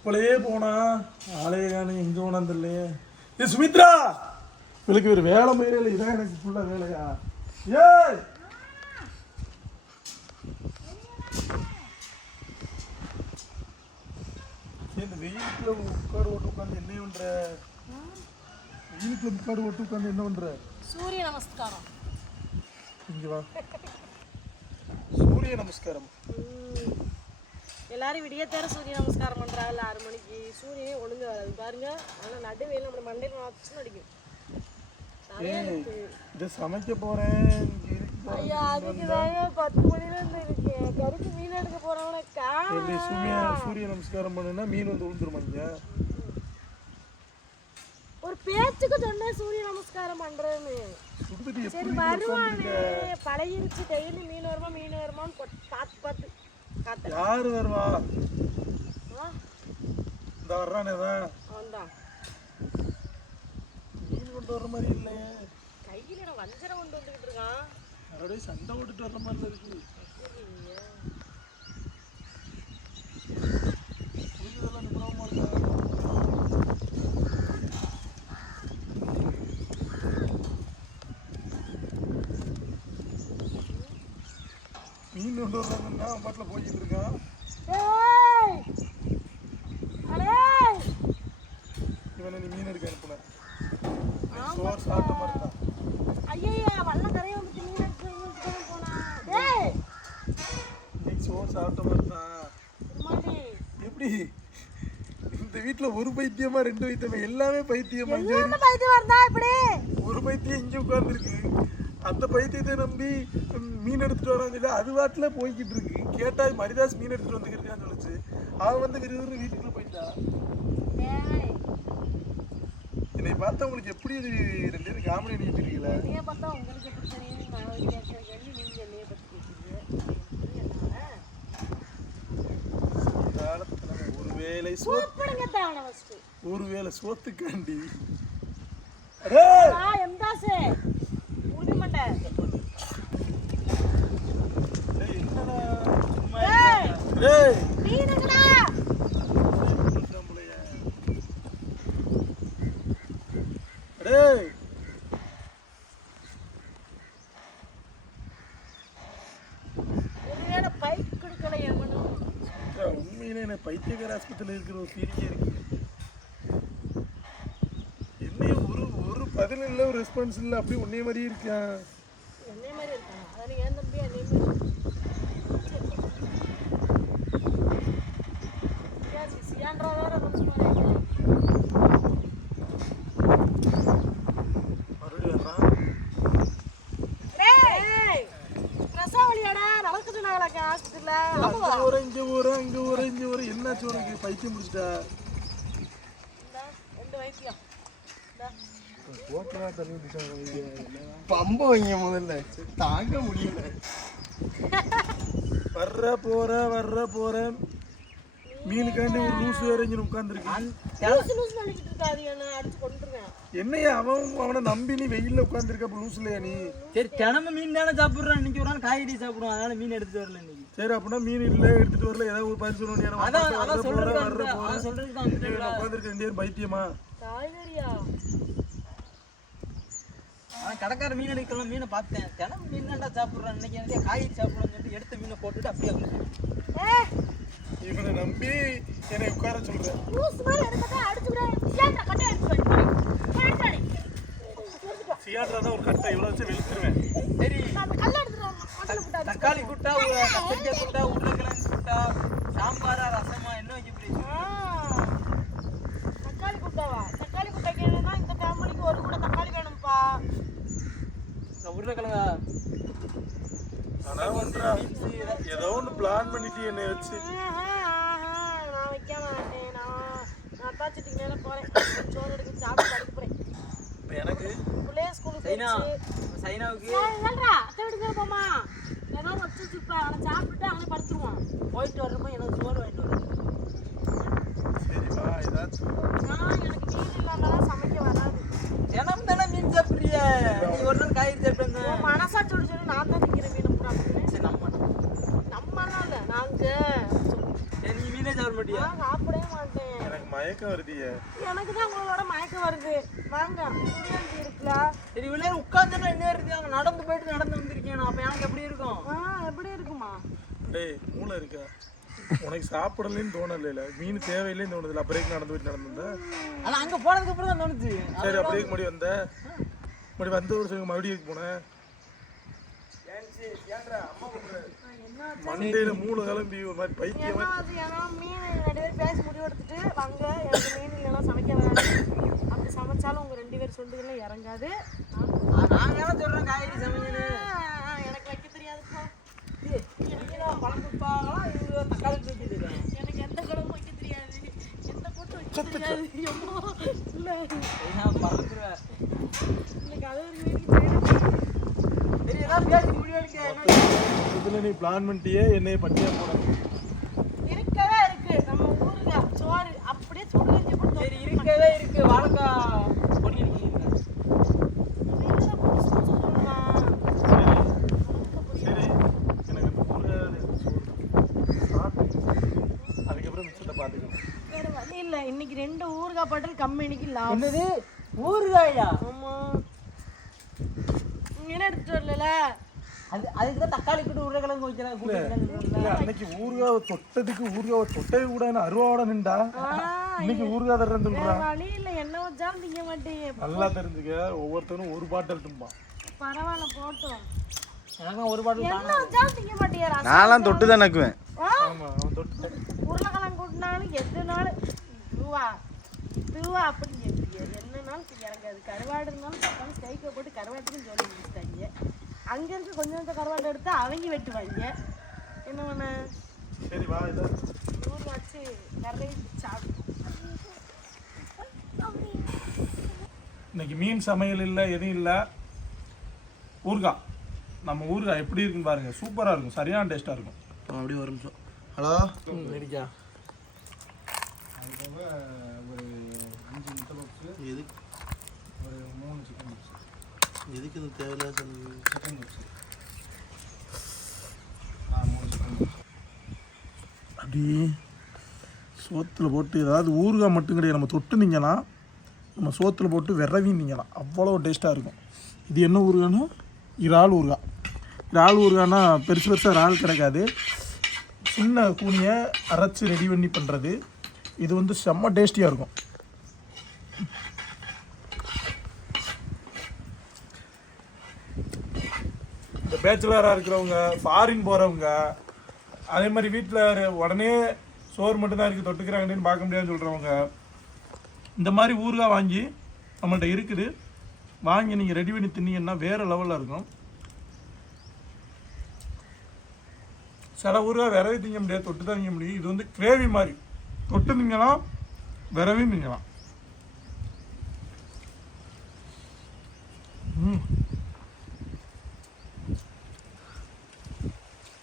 இப்பளையே போனா ஆளே காணும் எங்க போனான்னு தெரியலையே ஏ சுமித்ரா இவளுக்கு ஒரு வேலை மயிரில் இதான் எனக்கு ஃபுல்லா வேலையா ஏய் ஏய், இந்த வெயிலுக்குள்ள உட்காடு ஓட்டு உட்காந்து என்ன பண்ற வெயிலுக்குள்ள உட்காடு ஓட்டு உட்காந்து என்ன பண்ற சூரிய நமஸ்காரம் இங்க வா சூரிய நமஸ்காரம் எல்லாரும் விடிய தேர சூரிய நமஸ்காரம் பண்றாங்கல்ல ஆறு மணிக்கு சூரியனே ஒழுங்கு வராது. பாருங்க ஆனா நடுவேல நம்ம மண்டையில வச்சு அடிக்கும். இதை சமைக்க போறேன். ஐயா அதுக்கு தாங்க பத்து மணில இருந்து இருக்கேன் கருத்து மீன் எடுக்க போறவனக்கா சூரிய சூரிய நமஸ்காரம் பண்ணுனா மீன் வந்து விழுந்துருமா இங்க? ஒரு பேச்சுக்கு சொன்னேன் சூரிய நமஸ்காரம் பண்றேன்னு. சரி வருவானே. பழகிருச்சு டெய்லி மீன் வருமா மீன் வருமான்னு பார்த்து பார்த்து. யாரு வருவா? ஆ, இந்த வர்றானே தான் மீன் கொண்டு வர்ற மாதிரி இல்லையே. கையில வஞ்சரம் கொண்டு வந்துகிட்டு இருக்கான்? மறுபடியும் சண்டை ஓட்டுட்டு வர்ற மாதிரி இருக்கு புரிஞ்சதெல்லாம் நிபுணமா இருக்கா மீன் கொண்டு வர்றாங்கன்னா அவன் பாட்டில் போய்கிட்டு இருக்கான் ஏய்! அடே! இவனை நீ மீன் எடுக்க அனுப்புன சோறு சாப்பிட்ட மாதிரி தான் ஐயையே, வல்லம் கரையை வந்துட்டு மீன் எடுத்து வந்துட்டு போனான். டேய்! இன்னைக்கு சோறு சாப்பிட்ட மாதிரி தான் திருமாடி, எப்படி வீட்ல ஒரு பைத்தியமா ரெண்டு பைத்தியமா எல்லாமே பைத்தியமா? ஒரு பைத்தியம் இங்க உட்கார்ந்துருக்கு. அந்த பைத்தியத்தை நம்பி மீன் எடுத்துட்டு வரான்னு சொல்லி அது வாட்டில போய்கிட்டு இருக்கு. கேட்டா மரிதாஸ் மீன் எடுத்துட்டு வந்துருக்கான்னு சொல்லுச்சு. அவன் வந்து விறுவிறு வீட்டுக்குள்ள போயிட்டா. என்னை பார்த்தா உங்களுக்கு எப்படி ரெண்டு பேரும் காமெடி பண்ணிட்டு இருக்கீங்களா என்னைய பார்த்தா உங்களுக்கு எப்படி தெரியும்? நான் வந்து கேட்கிற கேள்வி நீங்க என்னைய பத்தி கேட்கிறீங்க. என்னால? காலத்துல ஒரு வேலை சோ கூப்பிடுங்க தான first. ஒரு வேலை சோத்துக்காண்டி அடே! வா, எம்தாசு. உரிமண்டை. டேய், என்னடா சும்மா டேய், டேய் மீன் எங்கடா? நம்மளைய. டேய் ஒருவேளை பைக் கொடுக்கல எவனும். அக்கா, என்ன எனக்கு ஆஸ்பத்திரியில் இருக்கிற ஒரு ஃபீலிங்கே இருக்கு. என்னைய ஒரு ஒரு பதில் இல்லை ஒரு ரெஸ்பான்ஸ் இல்லை. அப்படியே ஒன்னே மாதிரியே இருக்கான் என்னைய மாதிரி இருக்கா அதானே ஏன் தம்பி? அதே மாதிரி. ரொம்ப சும்மா மறுபடியும் வர்றான் டேய், பிரசவலியாடா, நடக்க சொன்னாங்களாக்கா ஆஸ்பத்திரியில. ஆமாவா? அங்க ஒரு இங்க ஒரு அங்க ஒரு இங்க ஒரு என்னாச்சு பைத்தியம் முடிச்சிட்டா? பம்ப வைங்க முதல்ல. தாங்க முடியல. வர்ற போற வர்ற போற. மீனுக்காண்டி ஒரு லூசு வேற இங்க. என்னையா அவன் அவனை நம்பி நீ வெயில்ல உட்காந்துருக்க அப்ப இல்லையா நீ? சரி தினமும் மீன் தானே சாப்பிடுறோம் இன்னைக்கு ஒரு நாள் காய்கறி சாப்பிடுவோம் அதனால மீன் எடுத்துட்டு வரல இன்னைக்கு. சரி அப்படின்னா மீன் இல்ல எடுத்துட்டு வரல ஏதாவது ஒரு வந்துட்டு உட்காந்துருக்க ரெண்டு பேரும் பைத்தியமா? கடைக்கார மீன் எடுக்கலாம் மீனை பார்த்தேன். தினமும் மீன் தான்டா சாப்பிடுறான். இன்னைக்கு என்னது காய்கறி சாப்பிடுறோம்னு சொல்லிட்டு எடுத்த மீனை போட்டுட்டு அப்படியே. ஏய், இவனை நம்பி என்னை உட்கார சொல்றேன் லூசு மாதிரி எடுக்கட்டா, அடிச்சு விடு. சியாண்டா, கட்டை அடிச்சு வை. கேட்டாடி. சியாட்ரா தான் ஒரு கட்டை இவ்வளவு வச்சு வெளுத்துருவேன் சரி நான் அந்த கல்லை எடுத்துட்டு வா, மண்டையில போட்டு அடிச்சு. தக்காளி குட்டா ஒரு கத்திரிக்காய் குட்டா உருளைக்கிழங்கு குட்டா சாம்பாரா ரசமா என்ன வைக்க போறீங்க ஆ. தக்காளி குட்டாவா தக்காளி குட்டை கேளுன்னா இந்த ஃபேமிலிக்கு ஒரு கூட தக்காளி வேணும்ப்பா இந்த உருளைக்கிழங்கா ஆனா ஒன்றா ஏதோ ஒண்ணு பிளான் பண்ணிட்டு என்னை வச்சு ஆஹா, ஆஹா, நான் வைக்க மாட்டேன் நான் நான் அத்தாச்சிட்டுக்கு மேல போறேன் சோறு எடுக்க சாப்பிட்டு படுக்க போறேன் இப்ப எனக்கு பிள்ளைய ஸ்கூலுக்கு சைனா சைனாவுக்கு. இல்லைன்றா அத்தை போமா ஏதோ வச்சு வச்சுப்பா அவனை சாப்பிட்டுட்டு அவனே படுத்துருவான். போயிட்டு வர்றப்போ எனக்கு சோறு வாங்கிட்டு வரேன் சரி வா ஏதாச்சும் நான் எனக்கு மீன் இல்லாமலாம் சமைக்க வராது. தினம் தானே மீன் சாப்பிடுறிய? நீ ஒரு நாள் காய்கறி சாப்பிட்டு சொல்லி நான் தான் திங்கிற மீன் அப்படின்னு. சரி நம்ம நம்மலாம் இல்லை நாங்க சரி நீ மீனே சாப்பிட மாட்டியா? சாப்பிடவே மாட்டேன். எனக்கு மயக்கம் வருதியே. எனக்கு தான் உங்களோட மயக்கம் வருது. வாங்க புளியாஞ்சி இருக்குல்ல சரி இவ்வளவு நேரம் உட்கார்ந்தா என்ன இருக்கு அங்க நடந்து போயிட்டு நடந்து வந்திருக்கேன் அப்ப எனக்கு எப்படி இருக்கும் ஆ எப்படி இருக்குமா டேய் மூளை இருக்கா? உனக்கு சாப்பிடலன்னு தோணல மீன் தேவையில்லைன்னு தோணுதுல அப்புறம் நடந்து போயிட்டு நடந்திருந்த அது அங்க போனதுக்கு அப்புறம் தான் தோணுச்சு. சரி அப்படியே முடி வந்த. முடி வந்த ஒரு சில மறுபடியும் போனேன். மண்டையில மூணு கிளம்பி ஒரு மாதிரி பைத்தியம் மீன் ரெண்டு பேரும் பேசி முடிவு எடுத்துட்டு வாங்க எனக்கு மீன் இல்லைன்னா சமைக்க வேணாம். அப்படி சமைச்சாலும் உங்க ரெண்டு பேர் சொல்றதுல இறங்காது. நாங்க என்ன சொல்றோம் காய்கறி சமைங்கன்னு ஆ, எனக்கு வைக்க தெரியாதுப்பா ஏய், நீங்க தான் குழம்புப்பாங்களா இது தக்காளி தூக்கி இருக்கேன் எனக்கு எந்த குழம்பு வைக்க தெரியாது எந்த போட்டு வைக்க தெரியாது எம்மா இல்லை எனக்கு அது இதுல நீ பிளான் பண்ணிட்டியே என்னைய பட்டியா போட இருக்கவே இருக்கு நம்ம ஊருல சோறு அப்படியே சுடு இருக்கவே இருக்கு வாழைக்காய் பொடி இருக்கீங்க வீட்டுல போட்டு சுடு சொல்லலாம் சரி எனக்கு இந்த ஊறுகாய் சோறு சாப்பிட்டு அதுக்கப்புறம் மிச்சத்தை பார்த்துக்கணும் வேற வழி இல்ல இன்னைக்கு ரெண்டு ஊறுகாய் பாட்டில் கம்பெனிக்கு லாபம். என்னது? ஊறுகாயா? ஆமா. நீ என்ன எடுத்துட்டு வரல அது அதுக்கு தான் தக்காளி போட்டு உருளைக்கிழங்கு வைக்கிறாங்க கூட்டு இல்ல அன்னைக்கு ஊறுகாவை தொட்டதுக்கு ஊறுகாவை தொட்டவே கூட அருவாவோட நின்றா. இன்னைக்கு ஊறுகாய் தர்றேன்னு வேற சொல்றான் வழி இல்ல என்ன வச்சாலும் திங்க மாட்டேங்க நல்லா தெரிஞ்சுக்க ஒவ்வொருத்தரும் ஒரு பாட்டில் தும்பான் பரவாயில்ல போட்டோம். எனக்கு ஒரு பாட்டில் என்ன வச்சாலும் திங்க மாட்டேங்க நான்லாம் தொட்டு தான் நக்குவேன் ஆமா அவன் தொட்டு உருளைக்கிழங்கு கூட்டினாலும் எதுனாலும் இதுவா இதுவா அப்படி என்னனாலும் இறங்காது கருவாடு இருந்தாலும் தக்காளி ஸ்டைக்கை போட்டு கருவாட்டுக்கும் சொல்லி முடிச்சிட்டாங்க. அங்க இருந்து கொஞ்சம் கொஞ்சம் கருவாடு எடுத்து அவங்க வெட்டுவாங்க. என்ன பண்ண? சரி வா இதோ. ஊர் வச்சு கரை சாப்பிடும் இன்னைக்கு மீன் சமையல் இல்லை எதுவும் இல்லை. ஊறுகாய் நம்ம ஊறுகாய் எப்படி இருக்குன்னு பாருங்க. சூப்பராக இருக்கும். சரியான டேஸ்ட்டாக இருக்கும். அப்படியே ஒரு நிமிஷம். ஹலோ? நெடிக்கா எதுக்கு? ஒரு மூணு சிக்கன் பீஸ் எதுக்கு இது தேவையில்லாத செலவு? சிக்கன் பீஸ் மூணு சிக்கன் அப்படி சோத்தில் போட்டு ஏதாவது ஊறுகாய் மட்டும் கிடையாது. நம்ம தொட்டுனீங்கன்னா நம்ம சோத்தில் போட்டு விரவினீங்கன்னா அவ்வளோ டேஸ்ட்டாக இருக்கும். இது என்ன ஊறுகாய்னா? இறால் ஊறுகாய். இறால் ஊறுகாய்னா பெருசு பெருசாக இறால் கிடைக்காது. சின்ன கூனியை அரைச்சி ரெடி பண்ணி பண்ணுறது இது வந்து செம்ம டேஸ்டியாக இருக்கும். இந்த பேச்சுலராக இருக்கிறவங்க ஃபாரின் போகிறவங்க அதே மாதிரி வீட்டில் உடனே சோறு மட்டும்தான் இருக்குது தொட்டுக்கிறாங்கன்னு பார்க்க முடியாதுன்னு சொல்கிறவங்க இந்த மாதிரி ஊறுகாய் வாங்கி நம்மள்ட்ட இருக்குது. வாங்கி நீங்கள் ரெடி பண்ணி தின்னீங்கன்னா வேறு லெவலில் இருக்கும். சில ஊறுகாய் விரவி திங்க முடியாது தொட்டு தான் திங்க முடியும். இது வந்து கிரேவி மாதிரி. தொட்டு திங்கலாம் விரவி திங்கலாம்.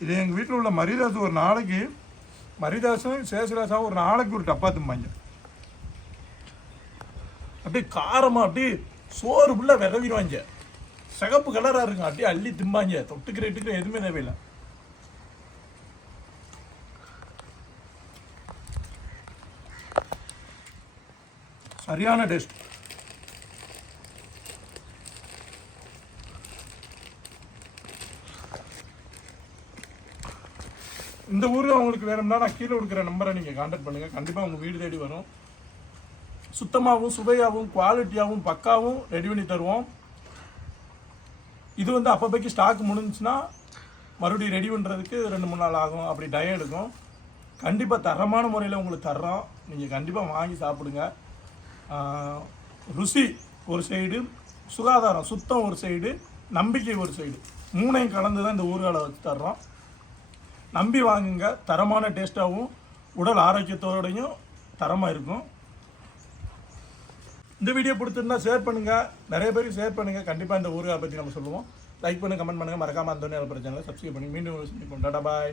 இது எங்கள் வீட்டில் உள்ள மரிதாஸ் ஒரு நாளைக்கு மரிதாசும் சேசுராசாவும் ஒரு நாளைக்கு ஒரு டப்பா தும்பாங்க. அப்படியே காரமாக அப்படியே சோறு ஃபுல்லாக விதவிடுவாங்க. சிகப்பு கலராக இருக்கும் அப்படியே அள்ளி திம்பாங்க. தொட்டுக்கிற இட்டுக்கிற எதுவுமே தேவையில்லை. சரியான டேஸ்ட் இந்த ஊரில் உங்களுக்கு வேணும்னா நான் கீழே கொடுக்குற நம்பரை நீங்கள் காண்டாக்ட் பண்ணுங்கள் கண்டிப்பாக உங்கள் வீடு தேடி வரும். சுத்தமாகவும் சுவையாகவும் குவாலிட்டியாகவும் பக்காவும் ரெடி பண்ணி தருவோம். இது வந்து அப்பப்போக்கு ஸ்டாக் முடிஞ்சுன்னா மறுபடியும் ரெடி பண்ணுறதுக்கு ரெண்டு மூணு நாள் ஆகும். அப்படி டயம் எடுக்கும். கண்டிப்பாக தரமான முறையில் உங்களுக்கு தர்றோம். நீங்கள் கண்டிப்பாக வாங்கி சாப்பிடுங்க. ருசி ஒரு சைடு சுகாதாரம் சுத்தம் ஒரு சைடு நம்பிக்கை ஒரு சைடு மூணையும் கலந்து தான் இந்த ஊர்காலை வச்சு தர்றோம். நம்பி வாங்குங்க. தரமான டேஸ்ட்டாகவும் உடல் ஆரோக்கியத்தோடையும் தரமாக இருக்கும். இந்த வீடியோ பிடிச்சிருந்தா ஷேர் பண்ணுங்கள் நிறைய பேருக்கு ஷேர் பண்ணுங்கள் கண்டிப்பாக இந்த ஊருகா பற்றி நம்ம சொல்லுவோம். லைக் பண்ணுங்க. கமெண்ட் பண்ணுங்கள் மறக்காமல் அந்த பிரச்சனை சப்ஸ்கிரைப் பண்ணி மீண்டும் டாடா பாய்